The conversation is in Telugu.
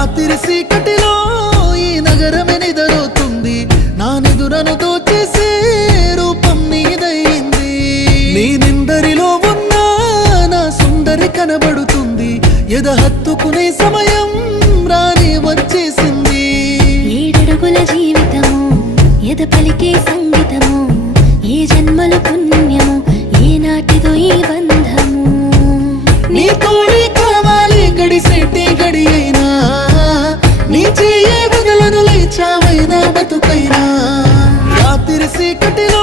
రాత్రి చీకటిలో ఈ నగరమే నిద్రపోతుంది, నా నిదురను దోచేసే రూపం నీదయింది. నీ నిందరిలో ఉన్న నా సుందరి కనబడుతుంది, ఎద హత్తుకునే సమయం రాని వచ్చేసింది. ఏడడుగుల జీవితము ఎద పలికే సంగీతము, ఏ జన్మల పుణ్యము ఏ నాటిదో ఈ బంధము. నీ తోడే కావాలి గడిసేటి గడి అయినా, నీ చెయ్యే వదలను లేచావైనా బతుకైనా. రాత్రి చీకటిలో